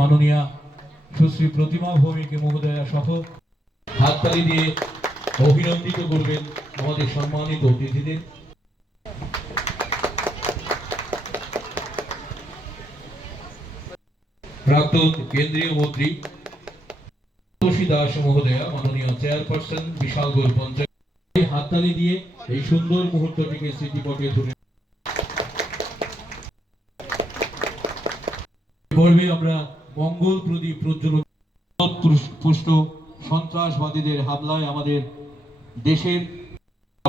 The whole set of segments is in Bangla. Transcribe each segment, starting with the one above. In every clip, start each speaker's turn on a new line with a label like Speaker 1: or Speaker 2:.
Speaker 1: মাননীয়া সুশ্রী প্রতিমা ভৌমিক মহোদয়া সহ হাততালি দিয়ে অভিনন্দিত করবেন আমাদের সম্মানিত অতিথিদের। প্রাক্তন কেন্দ্রীয় মন্ত্রী তুলসী দাস মহোদয়া, মাননীয় চেয়ারপারসন বিশালগড় পঞ্চায়েত হাততালি দিয়ে এই সুন্দর মুহূর্তটিকে স্মৃতিপটে তুলে পর্বে আমরা মঙ্গল প্রদীপ প্রজ্বলন। পুষ্ট সন্ত্রাসবাদীদের হামলায় আমাদের দেশের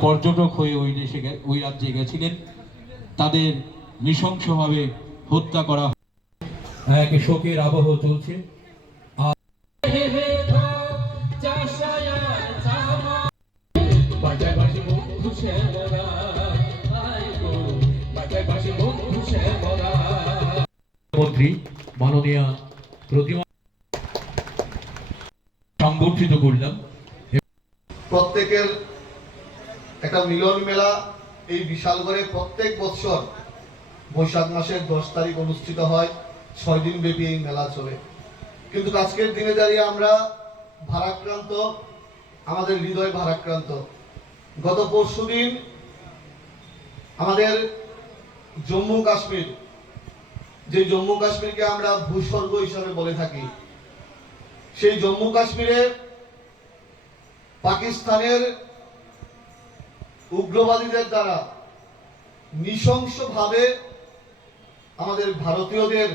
Speaker 1: পর্যটক হয়ে ওই দেশে ওই রাজ্যে গেছিলেন। তাদের নৃশংসভাবে হত্যা করা। এক শোকের আবহ চলছে। মন্ত্রী মাননীয় প্রতিমা সংগঠিত করলাম।
Speaker 2: প্রত্যেকের একটা মিলন মেলা এই বিশালগড়ে প্রত্যেক বছর বৈশাখ মাসের দশ তারিখ অনুষ্ঠিত হয়। ছয় দিন ব্যাপী এই মেলা চলে। কিন্তু আজকের দিনে দাঁড়িয়ে আমরা ভারাক্রান্ত, আমাদের হৃদয় ভারাক্রান্ত। গত পরশু দিন আমাদের জম্মু কাশ্মীর যে জম্মু কাশ্মীরকে আমরা ভূস্বর্গ হিসাবে বলে থাকি, সেই জম্মু কাশ্মীরে পাকিস্তানের উগ্রবাদীদের দ্বারা নৃশংসভাবে আমাদের ভারতীয়দের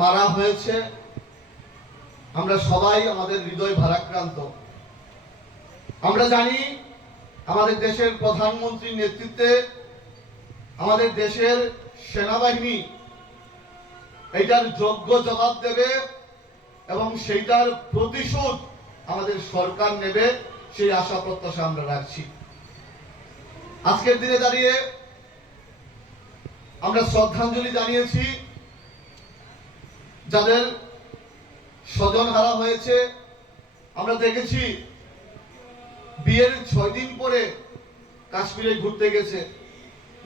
Speaker 2: মারা হয়েছে। আমরা সবাই আমাদের হৃদয় ভারাক্রান্ত। আমরা জানি আমাদের দেশের প্রধানমন্ত্রীর নেতৃত্বে আমাদের দেশের সেনাবাহিনী এটার যোগ্য জবাব দেবে এবং সেইটার প্রতিশোধ আমাদের সরকার নেবে, সেই আশা প্রত্যাশা আমরা রাখছি। আজকের দিনে দাঁড়িয়ে আমরা শ্রদ্ধাঞ্জলি জানিয়েছি। যাদের স্বজন হারা হয়েছে, আমরা দেখেছি বিয়ের ছয় দিন পরে কাশ্মীরে ঘুরতে গেছে।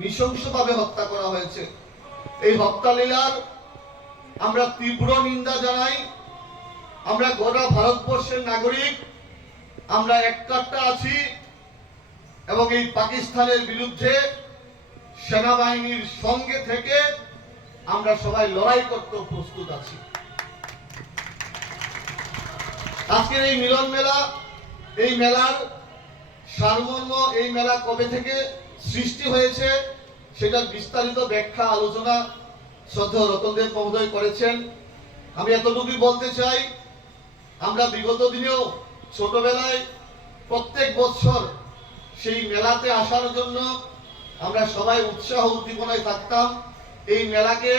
Speaker 2: নৃশংসভাবে হত্যা করা হয়েছে। এই হত্যা লীলার আমরা তীব্র নিন্দা জানাই। আমরা গোটা ভারতবর্ষের নাগরিক, আমরা এককাট্টা আছি এবং এই পাকিস্তানের বিরুদ্ধে সেনাবাহিনীর সঙ্গে থেকে আমরা সবাই লড়াই করতে প্রস্তুত আছি। আজকের এই মিলন মেলা, এই মেলার সারমর্ম, এই মেলা কবে থেকে সৃষ্টি হয়েছে সেটার বিস্তারিত ব্যাখ্যা, আলোচনা শ্রদ্ধা রতনদেব মহোদয় করেছেন। আমি এতটুকুই বলতে চাই, আমরা বিগত দিনেও ছোটবেলায় প্রত্যেক বছর সেই মেলাতে আসার জন্য আমরা সবাই উৎসাহ উদ্দীপনায় থাকতাম। এই মেলাকে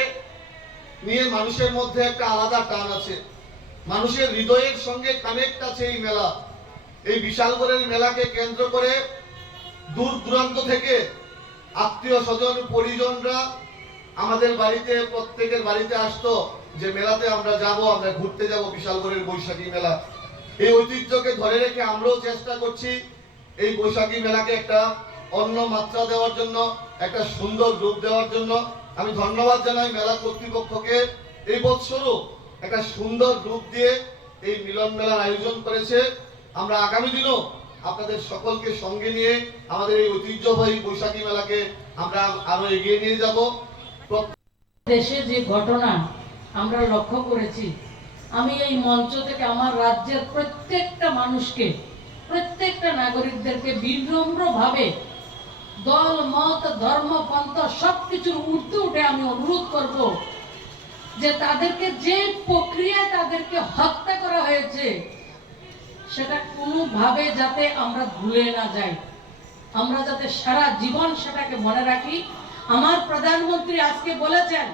Speaker 2: নিয়ে মানুষের মধ্যে একটা আলাদা টান আছে। মানুষের হৃদয়ের সঙ্গে কানেক্ট আছে এই মেলা। এই বিশালগড়ের মেলাকে কেন্দ্র করে দূর দূরান্ত থেকে আত্মীয় স্বজন, পরিজনরা আমাদের বাড়িতে, প্রত্যেকের বাড়িতে আসতো যে মেলাতে আমরা যাব, আমরা ঘুরতে যাব, বিশালগড়ের বৈশাখী মেলা। এই ঐতিহ্যকে ধরে রেখে আমরাও চেষ্টা করছি এই বৈশাখী মেলাকে একটা অন্য মাত্রা দেওয়ার জন্য, একটা সুন্দর রূপ দেওয়ার জন্য। আমি ধন্যবাদ জানাই মেলা কর্তৃপক্ষকে। এই বছরও একটা সুন্দর রূপ দিয়ে এই মিলন মেলার আয়োজন করেছে। আমরা আগামী দিনও আপনাদের সকলকে সঙ্গে নিয়ে আমাদের এই ঐতিহ্যবাহী বৈশাখী মেলাকে আমরা আরও এগিয়ে নিয়ে যাব।
Speaker 3: দেশে যে ঘটনা আমরা লক্ষ্য করেছি, আমি এই মঞ্চ থেকে আমার রাজ্যের প্রত্যেকটা মানুষকে, প্রত্যেকটা নাগরিকদেরকে বিনম্রভাবে দল, মত, ধর্ম, পন্থ সব কিছুর উঠে আমি অনুরোধ করব যে তাদেরকে যে প্রক্রিয়ায় তাদেরকে হত্যা করা হয়েছে সেটা কোনোভাবে যাতে আমরা ভুলে না যাই। আমরা যাতে সারা জীবন সেটাকে মনে রাখি। আমার প্রধানমন্ত্রী আজকে বলেছেন,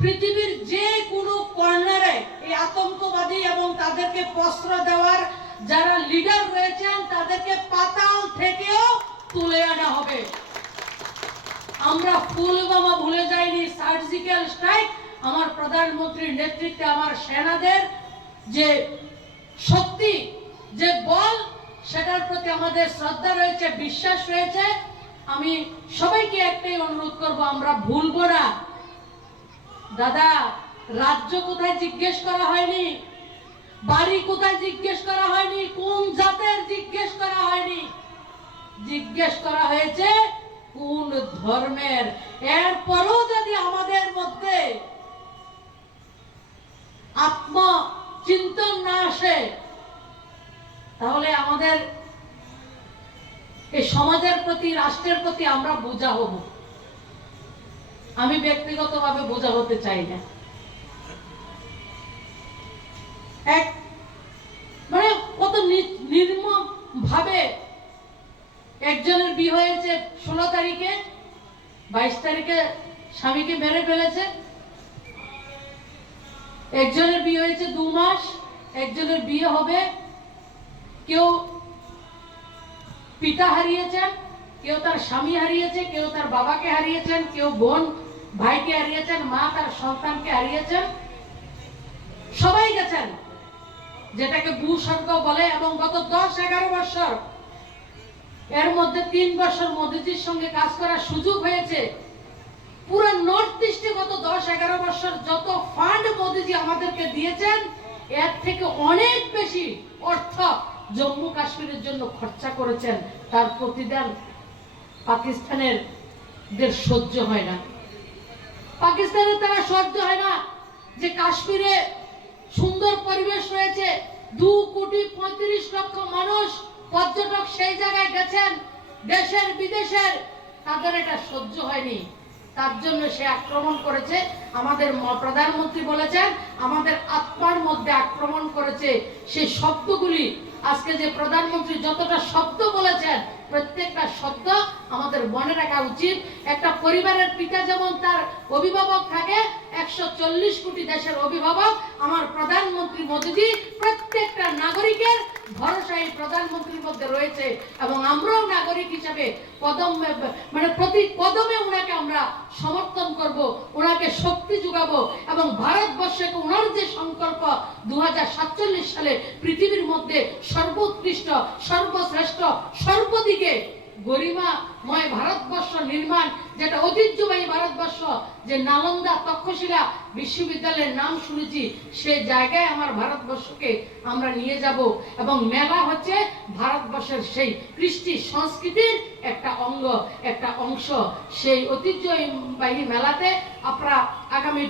Speaker 3: পৃথিবীর যে কোনো কর্নারে এই আতঙ্কবাদী এবং তাদেরকে বস্ত্র দেওয়ার যারা লিডার রয়েছেন, তাদেরকে পাতাল থেকেও তুলে আনা হবে। আমরা ফুলবামা ভুলে যাইনি, সার্জিক্যাল স্ট্রাইক। আমার প্রধানমন্ত্রীর নেতৃত্বে আমার সেনাদের যে শক্তি যে বল, সেটার প্রতি আমাদের শ্রদ্ধা রয়েছে, বিশ্বাস রয়েছে। আমি সবাইকে একটাই অনুরোধ করব, আমরা ভুলবো না। দাদা, রাজ্য কোথায় জিজ্ঞেস করা হয়নি? বাড়ি কোথায় জিজ্ঞেস করা হয়নি? কোন জাতের জিজ্ঞেস করা হয়নি? জিজ্ঞেস করা হয়েছে, কোন ধর্মের? এরপরও যদি আমাদের মধ্যে আত্ম চিন্তন না আসে তাহলে আমাদের এই সমাজের প্রতি, রাষ্ট্রের প্রতি আমরা বোঝা হব। আমি ব্যক্তিগতভাবে বোঝা হতে চাই না। এক মানে কত নি- নির্মম ভাবে একজনের বিয়ে হয়েছে ষোলো তারিখে, বাইশ তারিখে স্বামীকে মেরে ফেলেছে। একজনের বিয়ে হয়েছে দু মাস, একজনের বিয়ে হবে কেউ পিতা হারিয়েছেন, কেউ তার স্বামী হারিয়েছে, কেউ তার বাবাকে হারিয়েছেন, কেউ বোন ভাইকে হারিয়েছেন, মা তার সন্তানকে হারিয়েছেন। সবাই গেছেন, যেটাকে ভূস্বর্গ বলে, এবং গত দশ এগারো বছর এর মধ্যে তিন বছর মোদিজির সঙ্গে কাজ করার সুযোগ হয়েছে। পুরো নর্থ ইস্টে গত দশ এগারো বছর যত ফান্ড মোদিজি আমাদেরকে দিয়েছেন, এর থেকে অনেক বেশি অর্থ জম্মু কাশ্মীরের জন্য খরচা করেছেন, তার প্রতিদান পাকিস্তানের দের সহ্য হয় না। পাকিস্তানের তারা সহ্য হয় না যে কাশ্মীরে সুন্দর পরিবেশ রয়েছে, দু কোটি পঁয়ত্রিশ লক্ষ মানুষ পর্যটক সেই জায়গায় গেছেন, দেশের বিদেশের, তাদের এটা সহ্য হয়নি। তার জন্য সে আক্রমণ করেছে, আমাদের প্রধানমন্ত্রী বলেছেন, আমাদের আত্মার মধ্যে আক্রমণ করেছে। সেই শব্দগুলি আজকে যে প্রধানমন্ত্রী যতটা শব্দ বলেছেন প্রত্যেকটা শব্দ আমাদের মনে রাখা উচিত। একটা পরিবারের পিতা যেমন তার অভিভাবক থাকে, একশো চল্লিশ কোটি দেশের অভিভাবক। আমার প্রধানমন্ত্রী মোদীজি প্রত্যেকটা নাগরিকের ভরসা এই প্রধানমন্ত্রীর মধ্যে রয়েছে এবং আমরাও নাগরিক হিসাবে কদম মানে প্রতি কদমে ওনাকে আমরা সমর্থন করব, ওনাকে শক্তি যোগাবো এবং ভারতবর্ষকে ওনার যে সংকল্প দু হাজার সাতচল্লিশ সালে পৃথিবীর মধ্যে সর্বোৎকৃষ্ট, সর্বশ্রেষ্ঠ, সর্বদিকে গরিমাময় ভারতবর্ষ নির্মাণ, যেটা ঐতিহ্যবাহী ভারতবর্ষ, যে নালন্দা তক্ষশিলা বিশ্ববিদ্যালয়ের নাম শুনেছি, সে জায়গায় আমার ভারতবর্ষকে আমরা নিয়ে যাব। এবং মেলা হচ্ছে ভারতবর্ষের সেই কৃষ্টি সংস্কৃতির একটা অঙ্গ, একটা অংশ। সেই ঐতিহ্যবাহী মেলাতে আপনারা আগামী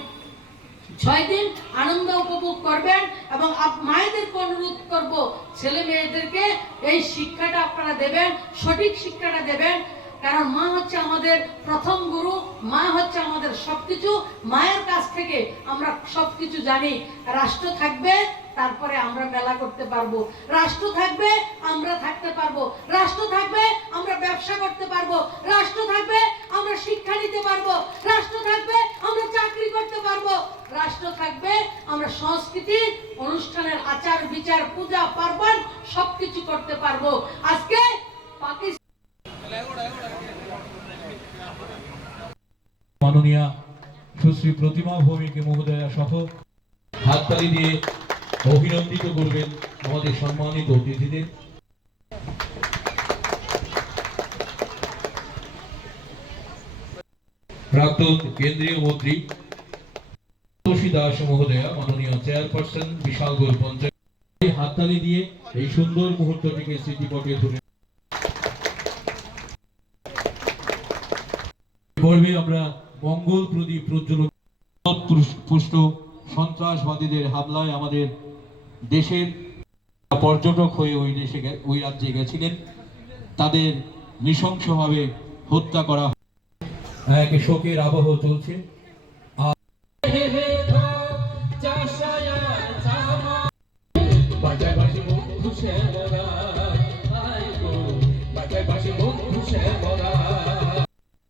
Speaker 3: ছয় দিন আনন্দ উপভোগ করবেন এবং মায়েদেরকে অনুরোধ করব, ছেলে মেয়েদেরকে এই শিক্ষাটা আপনারা দেবেন, সঠিক শিক্ষাটা দেবেন। কারণ মা হচ্ছে আমাদের প্রথম গুরু, মা হচ্ছে আমাদের সবকিছু। মায়ের কাছ থেকে আমরা সবকিছু জানি। রাষ্ট্র থাকবে তারপরে আমরা মেলা করতে পারব। রাষ্ট্র থাকবে, আমরা থাকতে পারব। রাষ্ট্র থাকবে, আমরা ব্যবসা করতে পারব। রাষ্ট্র থাকবে, আমরা শিক্ষা নিতে পারব। রাষ্ট্র থাকবে, আমরা চাকরি করতে পারব। রাষ্ট্র থাকবে, আমরা সংস্কৃতি, অনুষ্ঠানের আচার, বিচার, পূজা, পার্বণ সবকিছু করতে পারব। আজকে
Speaker 1: মাননীয়া সুশ্রী প্রতিমা ভৌমিক মহোদয়া সহ হাততালি দিয়ে অভিনন্দিত করবেন আমাদের সম্মানিত অতিথিদের। প্রাক্তন কেন্দ্রীয় মন্ত্রী তুলসী দাস মহোদয়া, মাননীয় চেয়ারপারসন বিশালগড় পঞ্চায়েত, হাততালি দিয়ে এই সুন্দর মুহূর্তটিকে স্মৃতিপটে তুলে পর্বে আমরা মঙ্গল প্রদীপ প্রজ্বলন, পুষ্ট সন্ত্রাসবাদীদের হামলায় আমাদের দেশের পর্যটক হয়ে ওই দেশে ওই রাজ্যে গেছিলেন। তাদের নৃশংসভাবে হত্যা করা এক শোকের আবহ চলছে।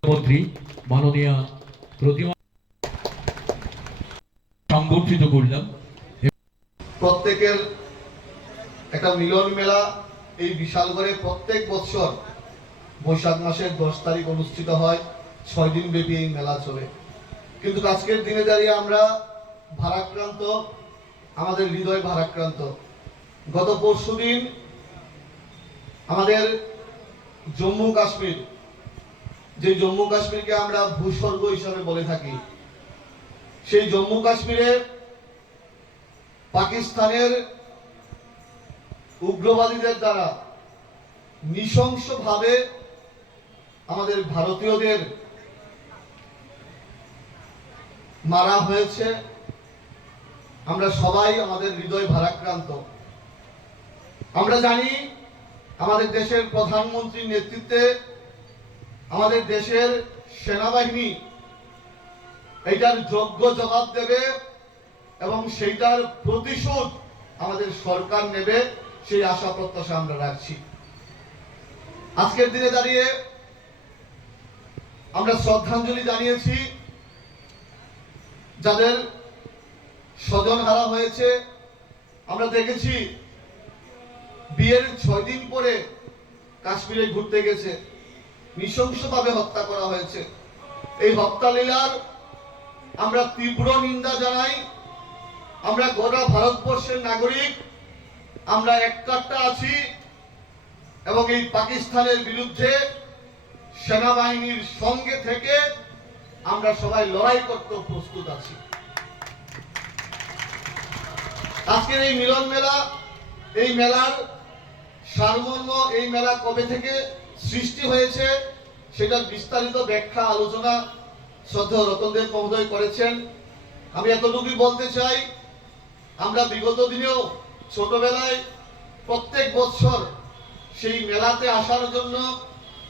Speaker 1: মন্ত্রী মাননীয় প্রতিমা সংগঠিত করলাম।
Speaker 2: প্রত্যেকের একটা মিলন মেলা এই বিশালগড়ে প্রত্যেক বছর বৈশাখ মাসের দশ তারিখ অনুষ্ঠিত হয়। ছয় দিন ব্যাপী এই মেলা চলে। কিন্তু আজকের দিনে দাঁড়িয়ে আমরা ভারাক্রান্ত, আমাদের হৃদয় ভারাক্রান্ত। গত পরশুদিন আমাদের জম্মু কাশ্মীর, যে জম্মু কাশ্মীরকে আমরা ভূস্বর্গ হিসাবে বলে থাকি, সেই জম্মু কাশ্মীরে পাকিস্তানের উগ্রবাদীদের দ্বারা নৃশংসভাবে আমাদের ভারতীয়দের মারা হয়েছে। আমরা সবাই আমাদের হৃদয় ভারাক্রান্ত। আমরা জানি আমাদের দেশের প্রধানমন্ত্রীর নেতৃত্বে আমাদের দেশের সেনাবাহিনী এইটার যোগ্য জবাব দেবে এবং সেইটার প্রতিশোধ আমাদের সরকার নেবে, সেই আশা প্রত্যাশা আমরা রাখছি। আজকের দিনে দাঁড়িয়ে আমরা শ্রদ্ধাঞ্জলি জানিয়েছি, যাদের স্বজন হারা হয়েছে। আমরা দেখেছি বিয়ের ছয় দিন পরে কাশ্মীরে ঘুরতে গেছে। নৃশংসভাবে হত্যা করা হয়েছে। এই হত্যা লীলার আমরা তীব্র নিন্দা জানাই। আমরা গোটা ভারতবর্ষের নাগরিক, আমরা এককাট্টা আছি এবং এই পাকিস্তানের বিরুদ্ধে সেনাবাহিনীর সঙ্গে থেকে আমরা সবাই লড়াই করতে প্রস্তুত আছি। আজকের এই মিলন মেলা, এই মেলার সারমর্ম এই মেলা কবে থেকে সৃষ্টি হয়েছে সেটার বিস্তারিত ব্যাখ্যা, আলোচনা শ্রদ্ধা রতনদেব মহোদয় করেছেন। আমি এতটুকুই বলতে চাই আমরা বিগত দিনেও ছোটবেলায় প্রত্যেক বছর সেই মেলাতে আসার জন্য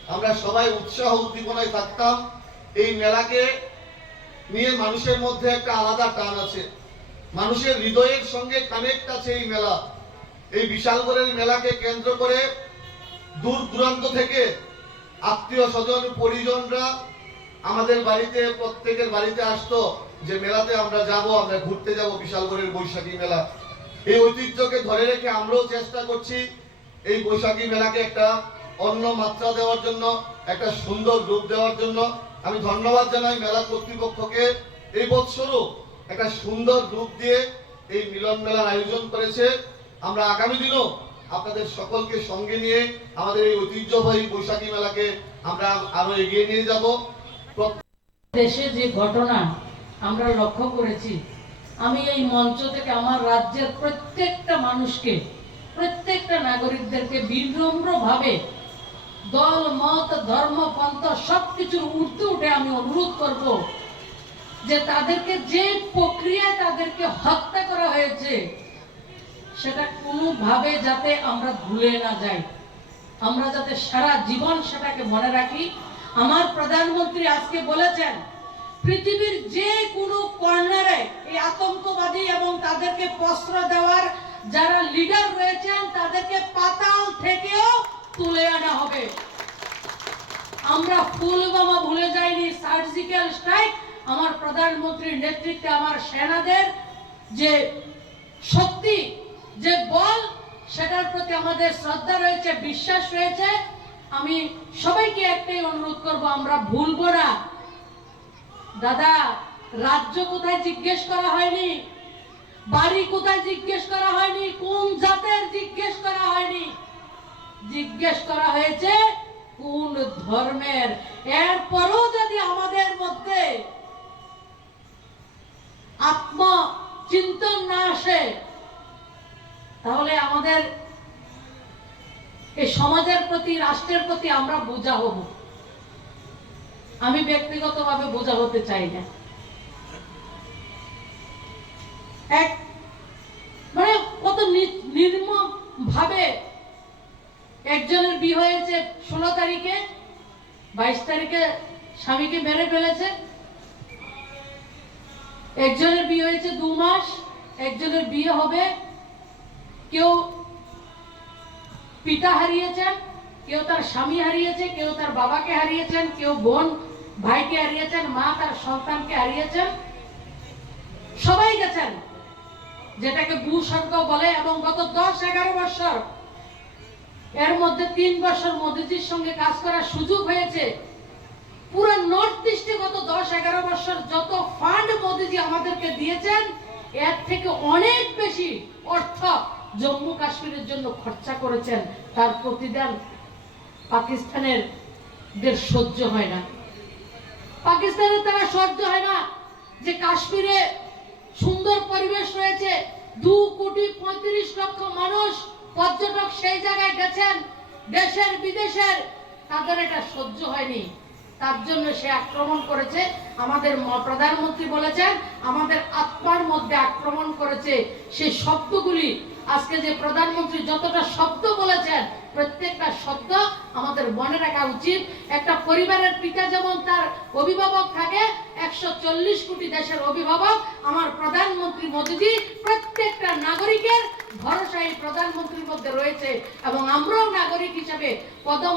Speaker 2: আমরা সবাই উৎসাহ উদ্দীপনায় থাকতাম। এই মেলাকে নিয়ে মানুষের মধ্যে একটা আলাদা টান আছে। মানুষের হৃদয়ের সঙ্গে কানেক্ট আছে এই মেলা। এই বিশালগড়ের মেলাকে কেন্দ্র করে দূর দূরান্ত থেকে আত্মীয় স্বজন, পরিজনরা আমাদের বাড়িতে, প্রত্যেকের বাড়িতে আসতো। যে মেলাতে আমরা যাব, আমরা ঘুরতে যাব, বিশালগড়ের বৈশাখী মেলা। এই ঐতিহ্যকে ধরে রেখে আমরাও চেষ্টা করছি এই বৈশাখী মেলাকে একটা অন্য মাত্রা দেওয়ার জন্য, একটা সুন্দর রূপ দেওয়ার জন্য। আমি ধন্যবাদ জানাই মেলা কর্তৃপক্ষকে। এই বছরও একটা সুন্দর রূপ দিয়ে এই মিলন মেলার আয়োজন করেছে। আমরা আগামী দিনও আপনাদের সকলকে সঙ্গে নিয়ে আমাদের এই ঐতিহ্যবাহী বৈশাখী মেলাকে আমরা আরও এগিয়ে নিয়ে যাব।
Speaker 3: দেশে যে ঘটনা আমরা লক্ষ্য করেছি, আমি এই মঞ্চ থেকে আমার রাজ্যের প্রত্যেকটা মানুষকে, প্রত্যেকটা নাগরিকদেরকে বিনম্রভাবে দল, মত, ধর্ম, পন্থ সবকিছুর ঊর্ধ্বে উঠে আমি অনুরোধ করব যে তাদেরকে যে প্রক্রিয়ায় তাদেরকে হত্যা করা হয়েছে, সেটা কোনোভাবে যাতে আমরা ভুলে না যাই। আমরা যাতে সারা জীবন সেটাকে মনে রাখি। আমার প্রধানমন্ত্রী আজকে বলেছেন পৃথিবীর যে কোনো কর্নারে এই আতঙ্কবাদী এবং তাদেরকে বস্ত্র দেওয়ার যারা লিডার রয়েছেন, তাদেরকে পাতাল থেকেও তুলে আনা হবে। আমরা ফুলবামা ভুলে যাইনি, সার্জিক্যাল স্ট্রাইক। আমার প্রধানমন্ত্রীর নেতৃত্বে আমার সেনাদের যে শক্তি, যে বল, সেটার প্রতি আমাদের শ্রদ্ধা রয়েছে, বিশ্বাস রয়েছে। আমি সবাইকে একটাই অনুরোধ করব, আমরা ভুলবো না। দাদা, রাজ্য কোথায় জিজ্ঞেস করা হয়নি? বাড়ি কোথায় জিজ্ঞেস করা হয়নি? কোন জাতের জিজ্ঞেস করা হয়নি? জিজ্ঞেস করা হয়েছে, কোন ধর্মের? এরপরও যদি আমাদের মধ্যে আত্ম চিন্তন না আসে, তাহলে আমাদের এই সমাজের প্রতি, রাষ্ট্রের প্রতি আমরা বোঝা হব। আমি ব্যক্তিগতভাবে বোঝা হতে চাই না। এক মানে কত নির্মম ভাবে একজনের বিয়ে হয়েছে ষোলো তারিখে, বাইশ তারিখে স্বামীকে মেরে ফেলেছে। একজনের বিয়ে হয়েছে দু মাস, একজনের বিয়ে হবে, কেউ পিতা হারিয়েছেন, কেউ তার স্বামী হারিয়েছে, কেউ তার বাবাকে হারিয়েছেন, কেউ বোন ভাইকে হারিয়েছেন, মা তার সন্তানকে হারিয়েছেন। সবাই গেছেন, যেটাকে ভূস্বর্গ বলে, এবং গত দশ এগারো বছর এর মধ্যে তিন বছর মোদিজির সঙ্গে কাজ করার সুযোগ হয়েছে। পুরো নর্থ ইস্টে গত দশ এগারো বছর যত ফান্ড মোদিজি আমাদেরকে দিয়েছেন, এর থেকে অনেক বেশি অর্থ জম্মু কাশ্মীরের জন্য খরচা করেছেন। তার প্রতিদান পাকিস্তানের দের সহ্য হয় না। পাকিস্তানের তারা সহ্য হয় না যে কাশ্মীরে সুন্দর পরিবেশ রয়েছে। দু কোটি পঁয়ত্রিশ লক্ষ মানুষ পর্যটক সেই জায়গায় গেছেন, দেশের, বিদেশের। তাদের এটা সহ্য হয়নি। তার জন্য সে আক্রমণ করেছে। আমাদের প্রধানমন্ত্রী বলেছেন, আমাদের আত্মার মধ্যে আক্রমণ করেছে। সেই শব্দগুলি আজকে যে প্রধানমন্ত্রী যতটা শব্দ বলেছেন প্রত্যেকটা শব্দ আমাদের মনে রাখা উচিত। একটা পরিবারের পিতা যেমন তার অভিভাবক থাকে, একশো চল্লিশ কোটি দেশের অভিভাবক, আমার প্রধানমন্ত্রী মোদীজি প্রত্যেকটা নাগরিকের ভরসা এই প্রধানমন্ত্রীর মধ্যে রয়েছে এবং আমরাও নাগরিক হিসাবে কদম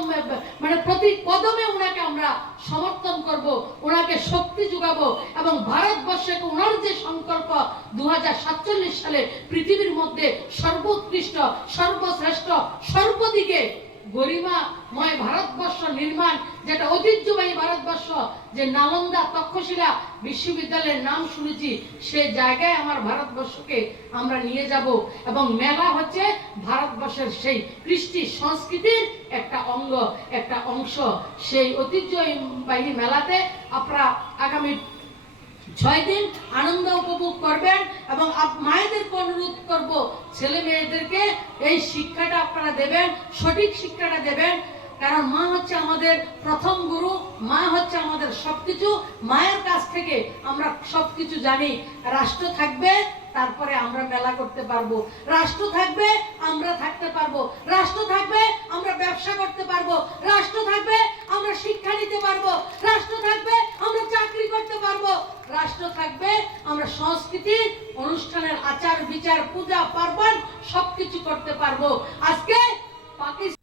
Speaker 3: মানে প্রতি কদমে ওনাকে আমরা সমর্থন করব, ওনাকে শক্তি যোগাবো এবং ভারতবর্ষকে ওনার যে সংকল্প দু হাজার সাতচল্লিশ সালে পৃথিবীর মধ্যে সর্বোৎকৃষ্ট সর্বদিকে গরিমাময় ভারতবর্ষ নির্মাণ, যেটা ঐতিহ্যবাহী ভারতবর্ষ, যে নালন্দা তক্ষশিলা বিশ্ববিদ্যালয়ের নাম শুনেছি, সে জায়গায় আমার ভারতবর্ষকে আমরা নিয়ে যাব। এবং মেলা হচ্ছে ভারতবর্ষের সেই কৃষ্টি সংস্কৃতির একটা অঙ্গ, একটা অংশ। সেই ঐতিহ্যবাহী মেলাতে আপনারা আগামী ছয় দিন আনন্দ উপভোগ করবেন এবং মায়েদেরকে অনুরোধ করব ছেলে মেয়েদেরকে এই শিক্ষাটা আপনারা দেবেন, সঠিক শিক্ষাটা দেবেন। কারণ মা হচ্ছে আমাদের প্রথম গুরু, মা হচ্ছে আমাদের সবকিছু। মায়ের কাছ থেকে আমরা সবকিছু জানি। রাষ্ট্র থাকবে তারপরে আমরা মেলা করতে পারব। রাষ্ট্র থাকবে, আমরা থাকতে পারব। রাষ্ট্র থাকবে, আমরা ব্যবসা করতে পারব। রাষ্ট্র থাকবে, আমরা শিক্ষা নিতে পারব। রাষ্ট্র থাকবে, আমরা চাকরি করতে পারব। রাষ্ট্র থাকবে, আমরা সংস্কৃতি, অনুষ্ঠানের আচার বিচার পূজা পার্বণ সবকিছু করতে পারব। আজকে পাকিস্তান